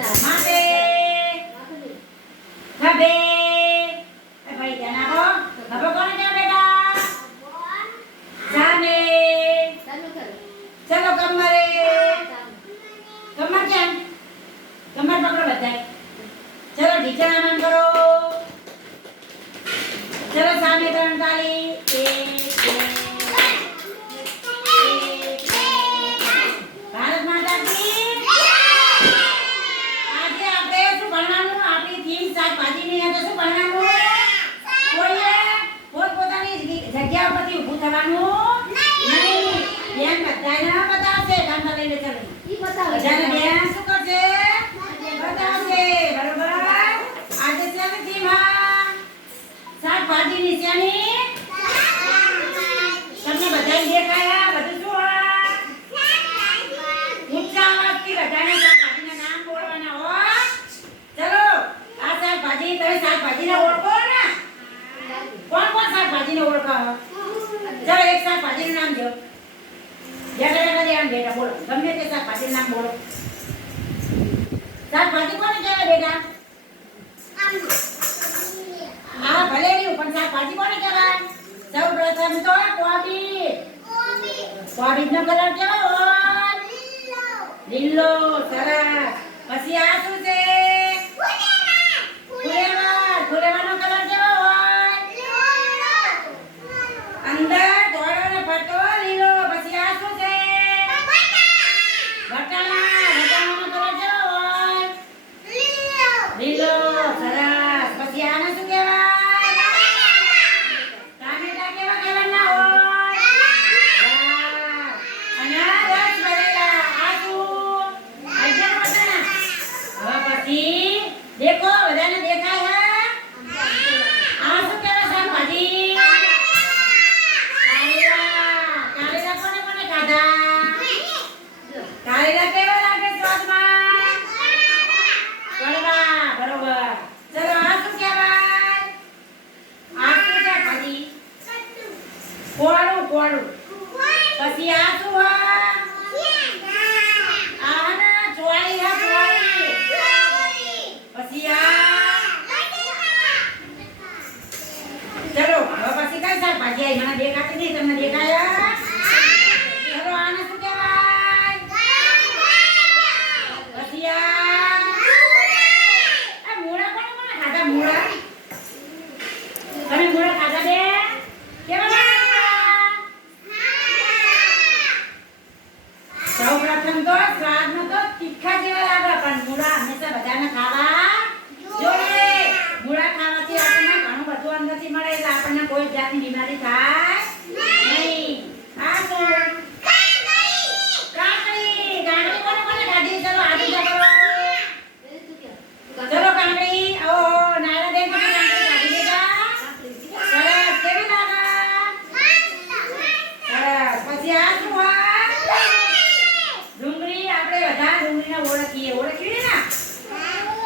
માપે ખભે ભાઈ ધ્યાન આપો ખભો કોને કહેવાય બેટા સામે ચલો કમરે કમર કેમ કમર પકડો બધાય ચલો ઢીચણ આનંદ કરો ચલો સામે ત્રણ તાળી જગ્યા પરથી ઊભું થવાનું? નહીં. બેન બધાને બતાવશે. ગામમાં લઈને ચાલો. બધાને બેન શું કરશે બતાવશે બરોબર આજે શેની થીમ હા શાકભાજીની શેની તમને બધાને દેખાયા બધું શું હા ઊંચા અવાજથી બધાને શાકભાજીના નામ બોલવાના હો ચલો આ શાકભાજી તમે શાકભાજીને ઓળખો ને કોણ કોણ શાકભાજીને ઓળખો ચલો એક શાકભાજીનું નામ દો બેઠા બેઠા ધ્યાન બેટા બોલો, ગમે તે શાકભાજીનું નામ બોલો. શાકભાજી કોને કહેવાય બેટા? હા ભલે રહ્યું પણ શાકભાજી કોને કહેવાય? સૌ પ્રથમ તો કોબી. નો કલર કેવો? લીલો, સરસ. પછી આ શું છે? Brasil! શાકભાજી આવી મને દેખાતી નહીં તમને દેખાયા ચલો આને શું કહેવાય પછી આ આ મૂળા કોને કોને ખાધા મૂળા તમે મૂળા ખાધા બે કેવા લાગ્યા સૌ પ્રથમ તો સ્વાદમાં તો તીખા જેવા લાગે પણ મૂળા હંમેશા બધાને ખાવા જોઈએ મૂળા ખાવાથી આપણને ઘણું બધું અંદરથી મળે એટલે આપણને કોઈ જાતની બીમારી થાય નહીં. આ શું કાકડી કાકડી કોને કોને ખાધી? ચલો આદુ કરો. ચલો કાકડી ઓ નાયરા બેન તમે કાકડી ખાધી, બેટા? સરસ. કેવી લાગે સરસ. પછી આ શું હોય? ડુંગળી. આપણે બધા ડુંગળીને ઓળખીએ. ઓળખીએ ને?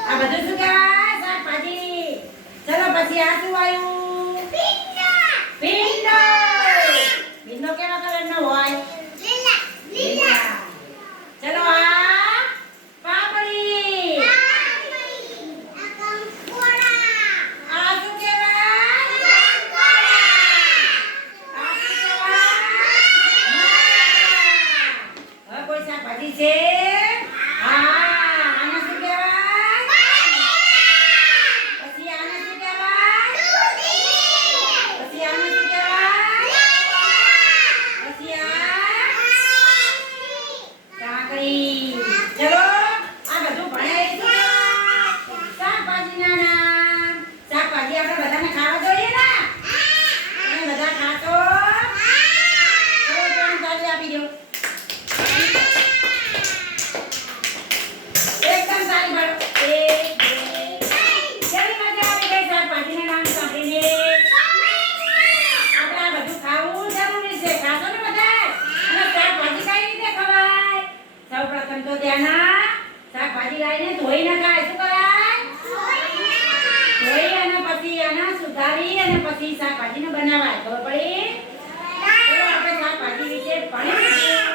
આ બધું શું કહેવાય? શાકભાજી. ચલો, પછી આ શું આવ્યું ભીંડો ભીંડો કેવા કલરનો હોય લીલા ચલો આ પાપડી આ શું કહેવાય આ શું કહેવાય હવે કોઈ શાકભાજી છે હા આને શું કહેવાય પછી આને શું કહેવાય પછી આને શું કહેવાય પછી આ કાકડી ચલો આ બધું ભણાય શું શાકભાજીના નામ શાકભાજી આપણે બધાને ખાવા જોઈએ ને તમે બધા ખાશો ચલો ત્રણ તાળી આપી દો એકદમ સારી પાડો એક બે કેવી મજા આવી ગઈ શાકભાજીના નામ સાંભળીને આપણે આ બધું ખાવું જરૂરી છે ખાશો ને બધા અને શાકભાજી કઈ રીતે ખવાય સૌપ્રથમ તો ત્યાંના શાકભાજી લાવીને ધોઈ નખાય. ખાય શું કરાય ધોઈ અને પછી એને સુધારી અને પછી શાકભાજીને બનાવાય. ખબર પડી? આપણે શાકભાજી વિશે ભણી